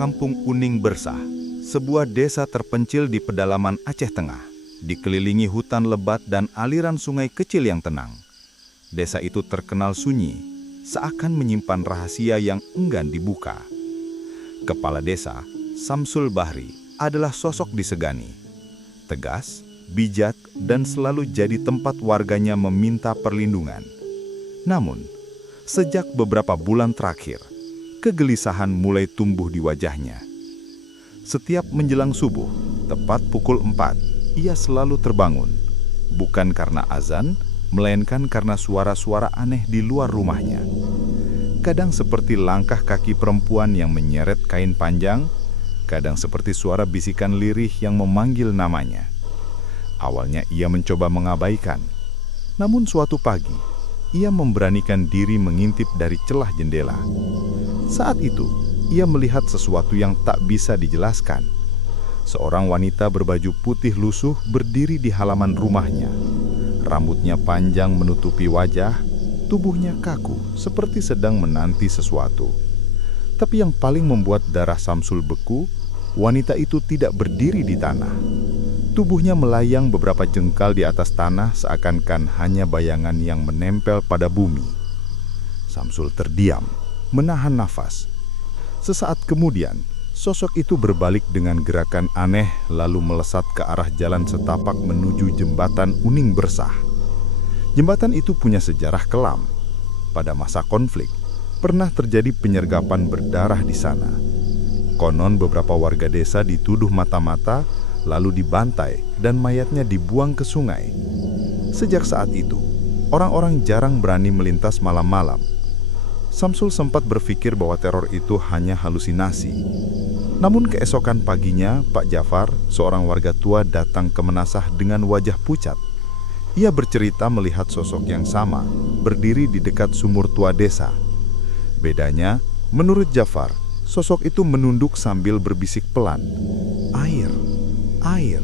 Kampung Uning Bersah, sebuah desa terpencil di pedalaman Aceh Tengah, dikelilingi hutan lebat dan aliran sungai kecil yang tenang. Desa itu terkenal sunyi, seakan menyimpan rahasia yang enggan dibuka. Kepala desa, Samsul Bahri, adalah sosok disegani. Tegas, bijak, dan selalu jadi tempat warganya meminta perlindungan. Namun, sejak beberapa bulan terakhir, kegelisahan mulai tumbuh di wajahnya. Setiap menjelang subuh, tepat pukul 4, ia selalu terbangun. Bukan karena azan, melainkan karena suara-suara aneh di luar rumahnya. Kadang seperti langkah kaki perempuan yang menyeret kain panjang, kadang seperti suara bisikan lirih yang memanggil namanya. Awalnya ia mencoba mengabaikan, namun suatu pagi, ia memberanikan diri mengintip dari celah jendela. Saat itu, ia melihat sesuatu yang tak bisa dijelaskan. Seorang wanita berbaju putih lusuh berdiri di halaman rumahnya. Rambutnya panjang menutupi wajah, tubuhnya kaku seperti sedang menanti sesuatu. Tapi yang paling membuat darah Samsul beku, wanita itu tidak berdiri di tanah. Tubuhnya melayang beberapa jengkal di atas tanah seakan-akan hanya bayangan yang menempel pada bumi. Samsul terdiam, menahan nafas. Sesaat kemudian, sosok itu berbalik dengan gerakan aneh lalu melesat ke arah jalan setapak menuju jembatan Uning Bersah. Jembatan itu punya sejarah kelam. Pada masa konflik, pernah terjadi penyergapan berdarah di sana. Konon beberapa warga desa dituduh mata-mata, lalu dibantai dan mayatnya dibuang ke sungai. Sejak saat itu, orang-orang jarang berani melintas malam-malam. Samsul sempat berpikir bahwa teror itu hanya halusinasi. Namun keesokan paginya, Pak Jafar, seorang warga tua, datang ke Menasah dengan wajah pucat. Ia bercerita melihat sosok yang sama, berdiri di dekat sumur tua desa. Bedanya, menurut Jafar, sosok itu menunduk sambil berbisik pelan, "Air, air."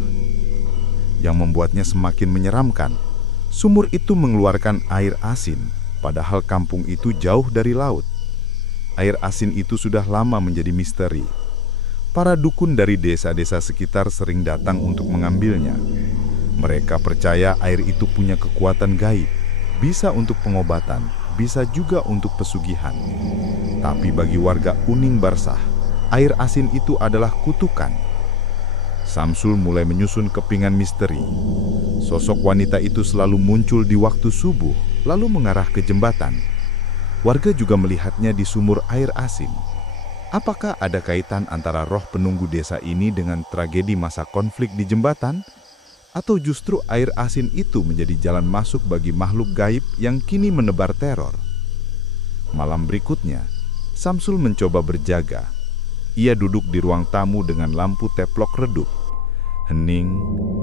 Yang membuatnya semakin menyeramkan. Sumur itu mengeluarkan air asin, padahal kampung itu jauh dari laut. Air asin itu sudah lama menjadi misteri. Para dukun dari desa-desa sekitar sering datang untuk mengambilnya. Mereka percaya air itu punya kekuatan gaib, bisa untuk pengobatan, bisa juga untuk pesugihan. Tapi bagi warga Uning Bersah, air asin itu adalah kutukan. Samsul mulai menyusun kepingan misteri. Sosok wanita itu selalu muncul di waktu subuh, lalu mengarah ke jembatan. Warga juga melihatnya di sumur air asin. Apakah ada kaitan antara roh penunggu desa ini dengan tragedi masa konflik di jembatan? Atau justru air asin itu menjadi jalan masuk bagi makhluk gaib yang kini menebar teror? Malam berikutnya, Samsul mencoba berjaga. Ia duduk di ruang tamu dengan lampu teplok redup. Hening,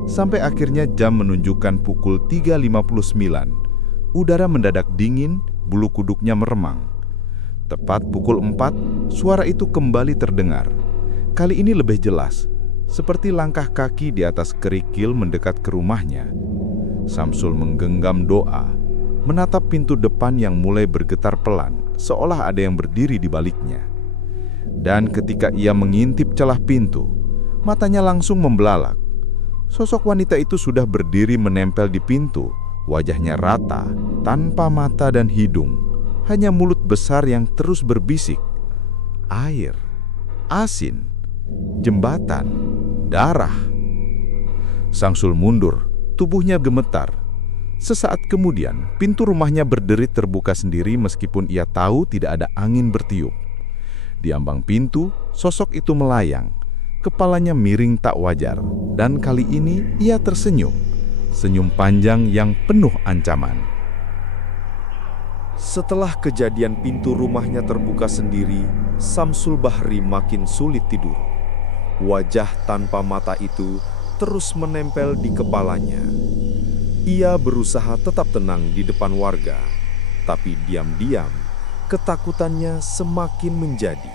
sampai akhirnya jam menunjukkan pukul 3.59. Udara mendadak dingin, bulu kuduknya meremang. Tepat pukul 4, suara itu kembali terdengar. Kali ini lebih jelas, seperti langkah kaki di atas kerikil mendekat ke rumahnya. Samsul menggenggam doa, menatap pintu depan yang mulai bergetar pelan, seolah ada yang berdiri di baliknya. Dan ketika ia mengintip celah pintu, matanya langsung membelalak. Sosok wanita itu sudah berdiri menempel di pintu, wajahnya rata, tanpa mata dan hidung, hanya mulut besar yang terus berbisik. Air, asin, jembatan, darah. Samsul mundur, tubuhnya gemetar. Sesaat kemudian, pintu rumahnya berderit terbuka sendiri meskipun ia tahu tidak ada angin bertiup. Di ambang pintu, sosok itu melayang. Kepalanya miring tak wajar, dan kali ini ia tersenyum. Senyum panjang yang penuh ancaman. Setelah kejadian pintu rumahnya terbuka sendiri, Samsul Bahri makin sulit tidur. Wajah tanpa mata itu terus menempel di kepalanya. Ia berusaha tetap tenang di depan warga, tapi diam-diam ketakutannya semakin menjadi.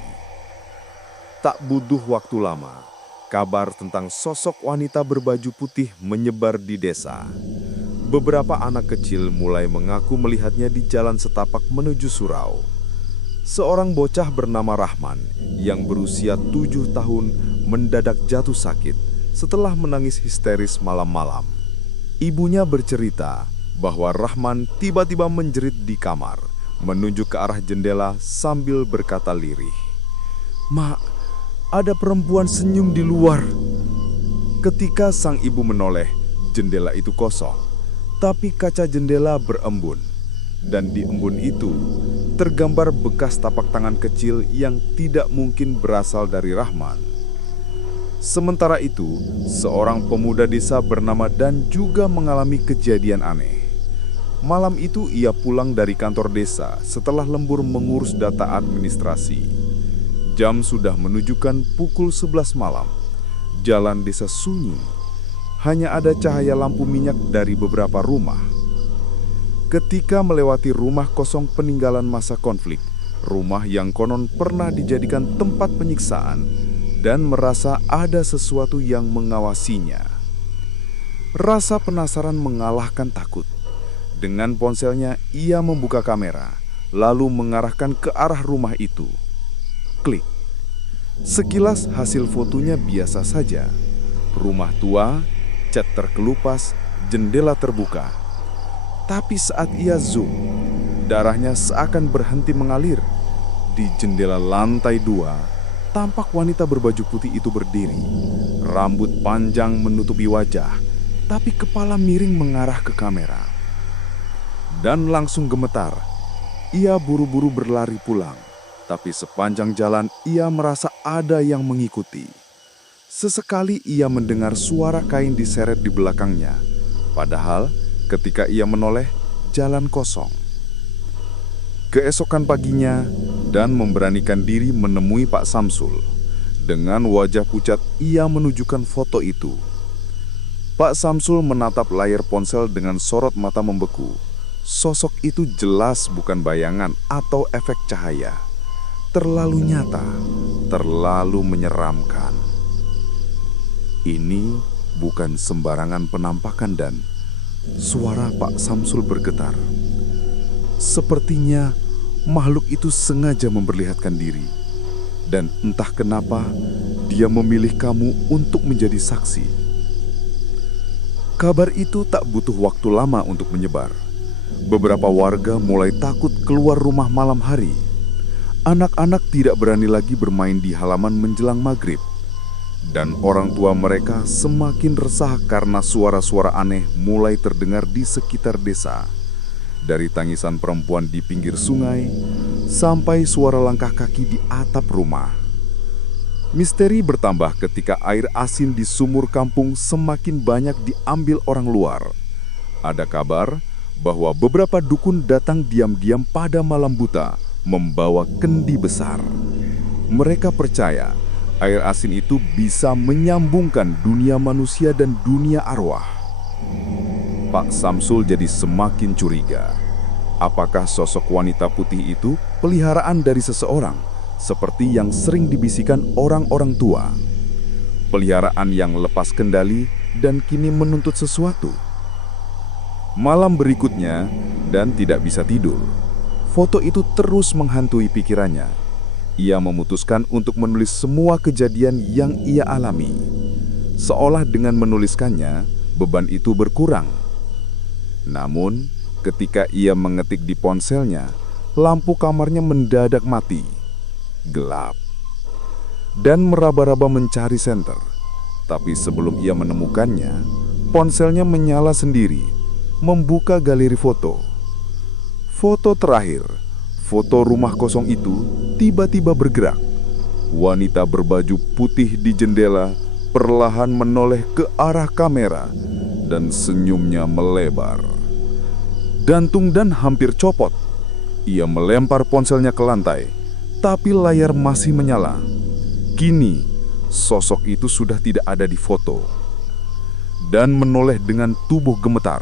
Tak butuh waktu lama, kabar tentang sosok wanita berbaju putih menyebar di desa. Beberapa anak kecil mulai mengaku melihatnya di jalan setapak menuju surau. seorang bocah bernama Rahman yang berusia 7 tahun mendadak jatuh sakit setelah menangis histeris malam-malam. Ibunya bercerita bahwa Rahman tiba-tiba menjerit di kamar, menunjuk ke arah jendela sambil berkata lirih, "Mak, ada perempuan senyum di luar." Ketika sang ibu menoleh, jendela itu kosong, tapi kaca jendela berembun. Dan di embun itu tergambar bekas tapak tangan kecil yang tidak mungkin berasal dari Rahman. Sementara itu, seorang pemuda desa bernama Dan juga mengalami kejadian aneh. Malam itu ia pulang dari kantor desa setelah lembur mengurus data administrasi. Jam sudah menunjukkan pukul 11 malam. Jalan desa sunyi. Hanya ada cahaya lampu minyak dari beberapa rumah. Ketika melewati rumah kosong peninggalan masa konflik, rumah yang konon pernah dijadikan tempat penyiksaan, dan merasa ada sesuatu yang mengawasinya. Rasa penasaran mengalahkan takut. Dengan ponselnya, ia membuka kamera, lalu mengarahkan ke arah rumah itu. Klik. Sekilas hasil fotonya biasa saja. Rumah tua, cat terkelupas, jendela terbuka. Tapi saat ia zoom, darahnya seakan berhenti mengalir. Di jendela lantai 2, tampak wanita berbaju putih itu berdiri. Rambut panjang menutupi wajah, tapi kepala miring mengarah ke kamera. Dan langsung gemetar. Ia buru-buru berlari pulang, tapi sepanjang jalan ia merasa ada yang mengikuti. Sesekali ia mendengar suara kain diseret di belakangnya. Padahal ketika ia menoleh, jalan kosong. Keesokan paginya, Dan memberanikan diri menemui Pak Samsul. Dengan wajah pucat, ia menunjukkan foto itu. Pak Samsul menatap layar ponsel dengan sorot mata membeku. Sosok itu jelas bukan bayangan atau efek cahaya. Terlalu nyata, terlalu menyeramkan. Ini bukan sembarangan penampakan, Dan. Suara Pak Samsul bergetar. Sepertinya makhluk itu sengaja memperlihatkan diri. Dan entah kenapa dia memilih kamu untuk menjadi saksi. Kabar itu tak butuh waktu lama untuk menyebar. Beberapa warga mulai takut keluar rumah malam hari. Anak-anak tidak berani lagi bermain di halaman menjelang maghrib. Dan orang tua mereka semakin resah karena suara-suara aneh mulai terdengar di sekitar desa. Dari tangisan perempuan di pinggir sungai, sampai suara langkah kaki di atap rumah. Misteri bertambah ketika air asin di sumur kampung semakin banyak diambil orang luar. Ada kabar bahwa beberapa dukun datang diam-diam pada malam buta, membawa kendi besar. Mereka percaya air asin itu bisa menyambungkan dunia manusia dan dunia arwah. Pak Samsul jadi semakin curiga. Apakah sosok wanita putih itu peliharaan dari seseorang, seperti yang sering dibisikkan orang-orang tua? Peliharaan yang lepas kendali dan kini menuntut sesuatu. Malam berikutnya, Dan tidak bisa tidur. Foto itu terus menghantui pikirannya. Ia memutuskan untuk menulis semua kejadian yang ia alami. Seolah dengan menuliskannya, beban itu berkurang. Namun, ketika ia mengetik di ponselnya, lampu kamarnya mendadak mati. Gelap. Dan meraba-raba mencari senter. Tapi sebelum ia menemukannya, ponselnya menyala sendiri, membuka galeri foto. Foto terakhir, foto rumah kosong itu tiba-tiba bergerak. Wanita berbaju putih di jendela perlahan menoleh ke arah kamera dan senyumnya melebar. Jantung Dan hampir copot. Ia melempar ponselnya ke lantai, tapi layar masih menyala. Kini, sosok itu sudah tidak ada di foto. Dan menoleh dengan tubuh gemetar.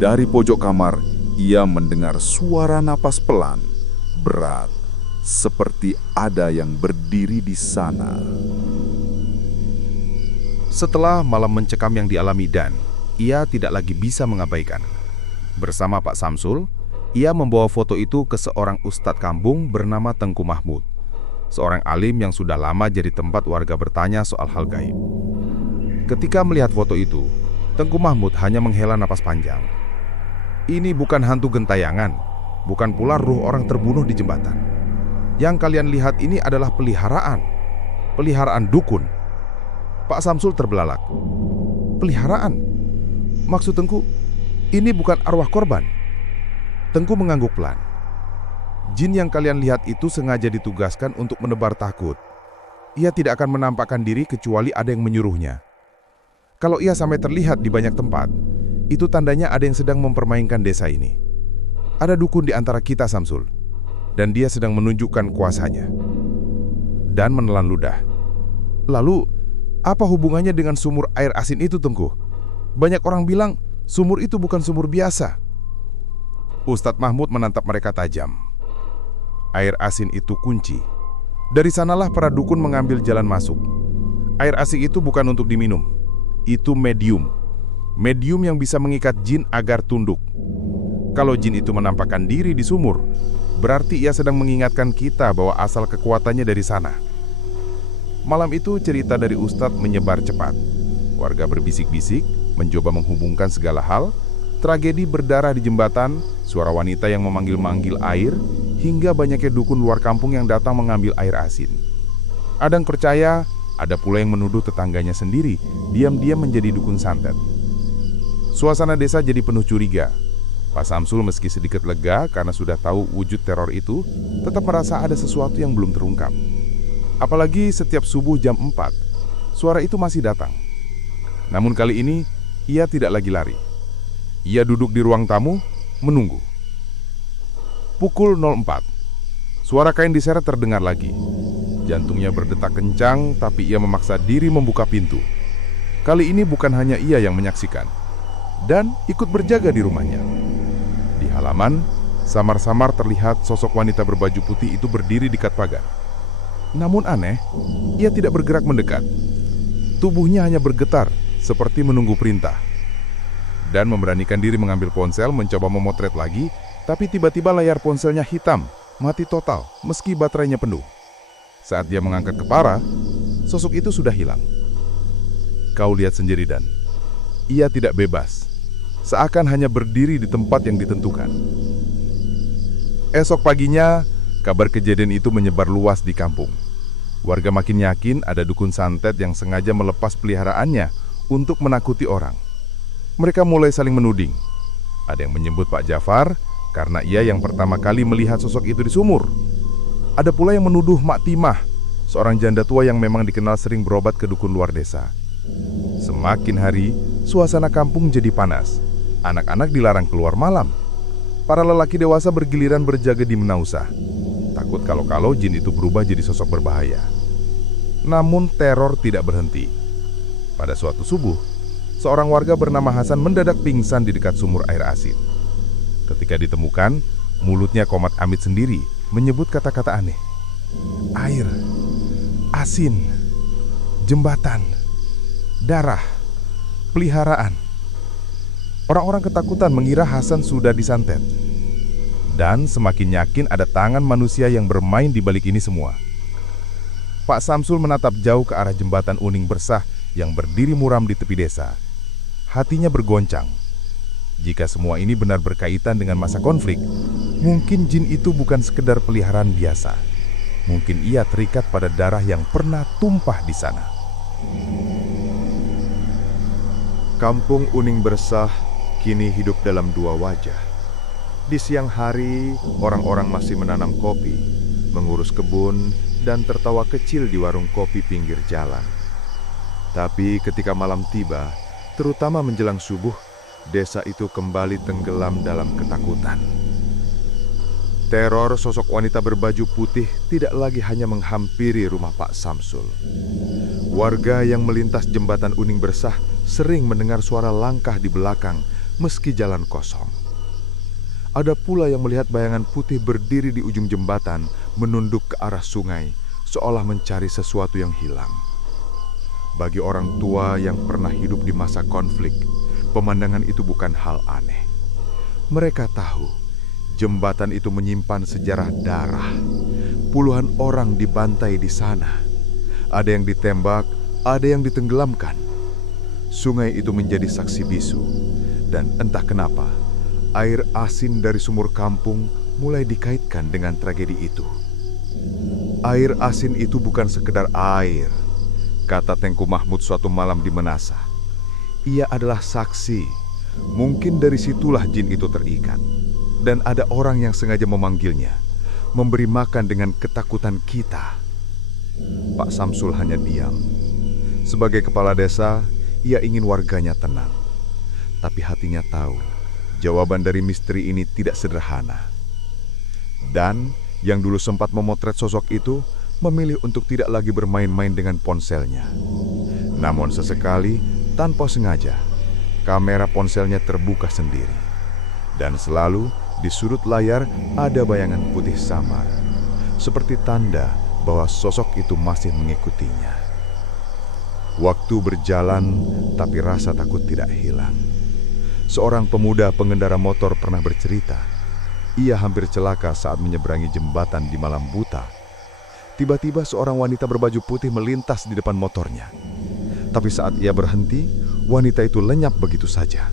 Dari pojok kamar, ia mendengar suara napas pelan, berat, seperti ada yang berdiri di sana. Setelah malam mencekam yang dialami Dan, ia tidak lagi bisa mengabaikan. Bersama Pak Samsul, Ia membawa foto itu ke seorang ustadz kampung bernama Tengku Mahmud, seorang alim yang sudah lama jadi tempat warga bertanya soal hal gaib. Ketika melihat foto itu, Tengku Mahmud hanya menghela napas panjang. Ini bukan hantu gentayangan, bukan pula ruh orang terbunuh di jembatan. Yang kalian lihat ini adalah peliharaan dukun. Pak Samsul terbelalak. Peliharaan? Maksud Tengku, ini bukan arwah korban? Tengku mengangguk pelan. Jin yang kalian lihat itu sengaja ditugaskan untuk menebar takut. Ia tidak akan menampakkan diri kecuali ada yang menyuruhnya. Kalau ia sampai terlihat di banyak tempat, itu tandanya ada yang sedang mempermainkan desa ini. Ada dukun di antara kita, Samsul, dan dia sedang menunjukkan kuasanya. Dan menelan ludah. Lalu, apa hubungannya dengan sumur air asin itu, Tengku? Banyak orang bilang sumur itu bukan sumur biasa. Ustadz Mahmud menatap mereka tajam. Air asin itu kunci. Dari sanalah para dukun mengambil jalan masuk. Air asin itu bukan untuk diminum. Itu medium. Medium yang bisa mengikat jin agar tunduk. Kalau jin itu menampakkan diri di sumur, berarti ia sedang mengingatkan kita bahwa asal kekuatannya dari sana. Malam itu cerita dari Ustadz menyebar cepat. Warga berbisik-bisik, mencoba menghubungkan segala hal. Tragedi berdarah di jembatan, suara wanita yang memanggil-manggil air, hingga banyaknya dukun luar kampung yang datang mengambil air asin. Ada yang percaya, ada pula yang menuduh tetangganya sendiri, diam-diam menjadi dukun santet. Suasana desa jadi penuh curiga. Pak Samsul meski sedikit lega karena sudah tahu wujud teror itu, tetap merasa ada sesuatu yang belum terungkap. Apalagi setiap subuh jam 4, suara itu masih datang. Namun kali ini, ia tidak lagi lari. Ia duduk di ruang tamu, menunggu. Pukul 04. Suara kain diseret terdengar lagi. Jantungnya berdetak kencang, tapi ia memaksa diri membuka pintu. Kali ini bukan hanya ia yang menyaksikan, dan ikut berjaga di rumahnya. Di halaman, samar-samar terlihat sosok wanita berbaju putih itu berdiri di dekat pagar. Namun aneh, ia tidak bergerak mendekat. Tubuhnya hanya bergetar, seperti menunggu perintah. Dan memberanikan diri mengambil ponsel mencoba memotret lagi, tapi tiba-tiba layar ponselnya hitam, mati total meski baterainya penuh. Saat dia mengangkat kepala, sosok itu sudah hilang. Kau lihat sendiri Dan, ia tidak bebas, seakan hanya berdiri di tempat yang ditentukan. Esok paginya, kabar kejadian itu menyebar luas di kampung. Warga makin yakin ada dukun santet yang sengaja melepas peliharaannya untuk menakuti orang. Mereka mulai saling menuding. Ada yang menyebut Pak Jafar karena ia yang pertama kali melihat sosok itu di sumur. Ada pula yang menuduh Mak Timah, seorang janda tua yang memang dikenal sering berobat ke dukun luar desa. Semakin hari, suasana kampung jadi panas. Anak-anak dilarang keluar malam. Para lelaki dewasa bergiliran berjaga di Menausah. Takut kalau-kalau jin itu berubah jadi sosok berbahaya. Namun teror tidak berhenti. Pada suatu subuh, seorang warga bernama Hasan mendadak pingsan di dekat sumur air asin. Ketika ditemukan, mulutnya komat amit sendiri menyebut kata-kata aneh. Air, asin, jembatan, darah, peliharaan. Orang-orang ketakutan mengira Hasan sudah disantet. Dan semakin yakin ada tangan manusia yang bermain di balik ini semua. Pak Samsul menatap jauh ke arah jembatan Uning Bersah yang berdiri muram di tepi desa. Hatinya bergoncang. Jika semua ini benar berkaitan dengan masa konflik, mungkin jin itu bukan sekedar peliharaan biasa. Mungkin ia terikat pada darah yang pernah tumpah di sana. Kampung Uning Bersah kini hidup dalam dua wajah. Di siang hari, orang-orang masih menanam kopi, mengurus kebun, dan tertawa kecil di warung kopi pinggir jalan. Tapi ketika malam tiba, terutama menjelang subuh, desa itu kembali tenggelam dalam ketakutan. Teror sosok wanita berbaju putih tidak lagi hanya menghampiri rumah Pak Samsul. Warga yang melintas jembatan Uning Bersah sering mendengar suara langkah di belakang meski jalan kosong. Ada pula yang melihat bayangan putih berdiri di ujung jembatan menunduk ke arah sungai, seolah mencari sesuatu yang hilang. Bagi orang tua yang pernah hidup di masa konflik, pemandangan itu bukan hal aneh. Mereka tahu Jembatan itu menyimpan sejarah darah. Puluhan orang dibantai di sana. Ada yang ditembak, ada yang ditenggelamkan. Sungai itu menjadi saksi bisu. Dan entah kenapa, air asin dari sumur kampung mulai dikaitkan dengan tragedi itu. Air asin itu bukan sekedar air, kata Tengku Mahmud suatu malam di Menasa. Ia adalah saksi. Mungkin dari situlah jin itu terikat. Dan ada orang yang sengaja memanggilnya, memberi makan dengan ketakutan kita. Pak Samsul hanya diam. Sebagai kepala desa, ia ingin warganya tenang. Tapi hatinya tahu, jawaban dari misteri ini tidak sederhana. Dan yang dulu sempat memotret sosok itu, memilih untuk tidak lagi bermain-main dengan ponselnya. Namun sesekali, tanpa sengaja, kamera ponselnya terbuka sendiri. Dan selalu di sudut layar ada bayangan putih samar, seperti tanda bahwa sosok itu masih mengikutinya. Waktu berjalan, tapi rasa takut tidak hilang. Seorang pemuda pengendara motor pernah bercerita, ia hampir celaka saat menyeberangi jembatan di malam buta. Tiba-tiba seorang wanita berbaju putih melintas di depan motornya. Tapi saat ia berhenti, wanita itu lenyap begitu saja.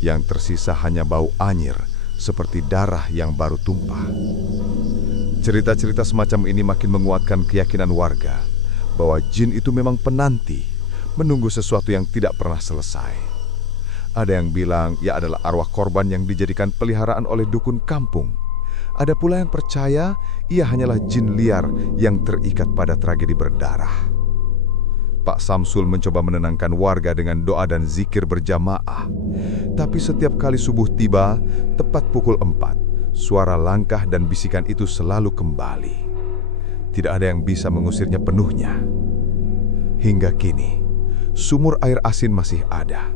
Yang tersisa hanya bau anyir, seperti darah yang baru tumpah. Cerita-cerita semacam ini makin menguatkan keyakinan warga bahwa jin itu memang penanti, menunggu sesuatu yang tidak pernah selesai. Ada yang bilang ia adalah arwah korban yang dijadikan peliharaan oleh dukun kampung. Ada pula yang percaya ia hanyalah jin liar yang terikat pada tragedi berdarah. Pak Samsul mencoba menenangkan warga dengan doa dan zikir berjamaah. Tapi setiap kali subuh tiba, tepat pukul 4, suara langkah dan bisikan itu selalu kembali. Tidak ada yang bisa mengusirnya penuhnya. Hingga kini, sumur air asin masih ada.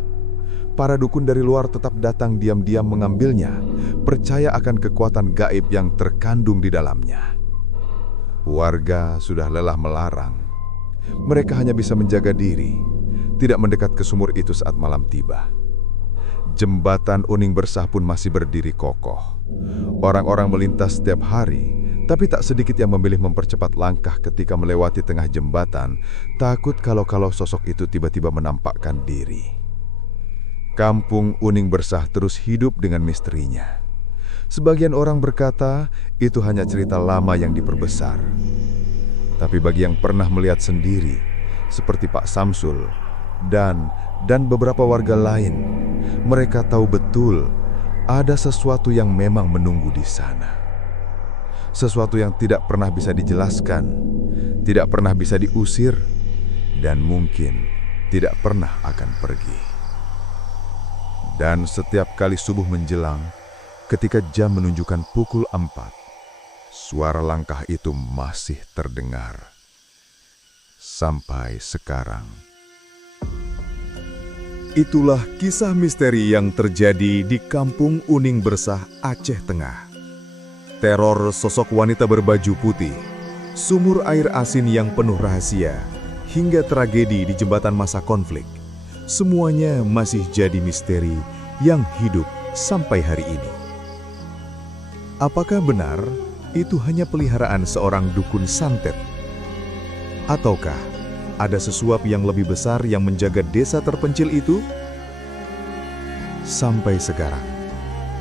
Para dukun dari luar tetap datang diam-diam mengambilnya, percaya akan kekuatan gaib yang terkandung di dalamnya. Warga sudah lelah melarang. Mereka hanya bisa menjaga diri, tidak mendekat ke sumur itu saat malam tiba. Jembatan Uning Bersah pun masih berdiri kokoh. Orang-orang melintas setiap hari, tapi tak sedikit yang memilih mempercepat langkah ketika melewati tengah jembatan, takut kalau sosok itu tiba-tiba menampakkan diri. Kampung Uning Bersah terus hidup dengan misterinya. Sebagian orang berkata itu hanya cerita lama yang diperbesar. Tapi bagi yang pernah melihat sendiri, seperti Pak Samsul dan beberapa warga lain, mereka tahu betul ada sesuatu yang memang menunggu di sana. Sesuatu yang tidak pernah bisa dijelaskan, tidak pernah bisa diusir, dan mungkin tidak pernah akan pergi. Dan setiap kali subuh menjelang, ketika jam menunjukkan pukul 4, suara langkah itu masih terdengar. Sampai sekarang. Itulah kisah misteri yang terjadi di Kampung Uning Bersah, Aceh Tengah. Teror sosok wanita berbaju putih, sumur air asin yang penuh rahasia, hingga tragedi di jembatan masa konflik. Semuanya masih jadi misteri yang hidup sampai hari ini. Apakah benar itu hanya peliharaan seorang dukun santet? Ataukah ada sesuap yang lebih besar yang menjaga desa terpencil itu? Sampai sekarang,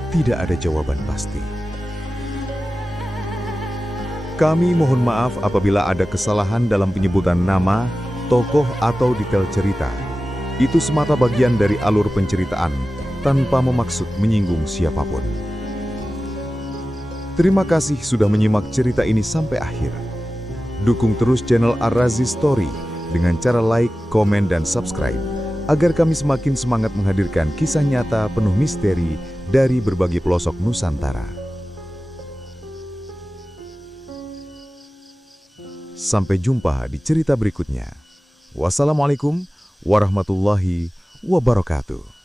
tidak ada jawaban pasti. Kami mohon maaf apabila ada kesalahan dalam penyebutan nama, tokoh, atau detail cerita. Itu semata bagian dari alur penceritaan, tanpa memaksud menyinggung siapapun. Terima kasih sudah menyimak cerita ini sampai akhir. Dukung terus channel Ar-Razi Story dengan cara like, komen, dan subscribe, agar kami semakin semangat menghadirkan kisah nyata penuh misteri dari berbagai pelosok Nusantara. Sampai jumpa di cerita berikutnya. Wassalamualaikum warahmatullahi wabarakatuh.